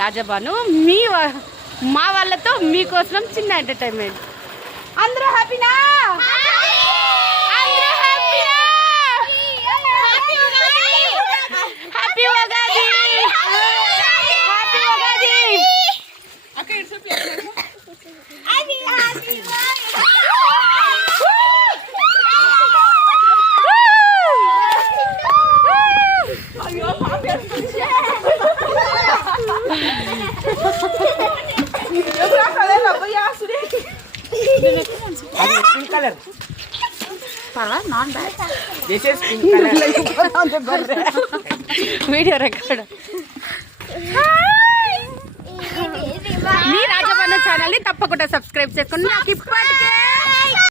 రాజబాను మా వాళ్ళతో మీకోసం చిన్న ఎంటర్టైన్మెంట్. అందరూ హ్యాపీనా? Happy Ugadi. Pink color. Not bad. This is pink color. Video record. మీ రాజబాను ఛానల్ ని తప్పకుండా సబ్స్క్రైబ్ చేసుకోండి. నాకు ఇప్పటికే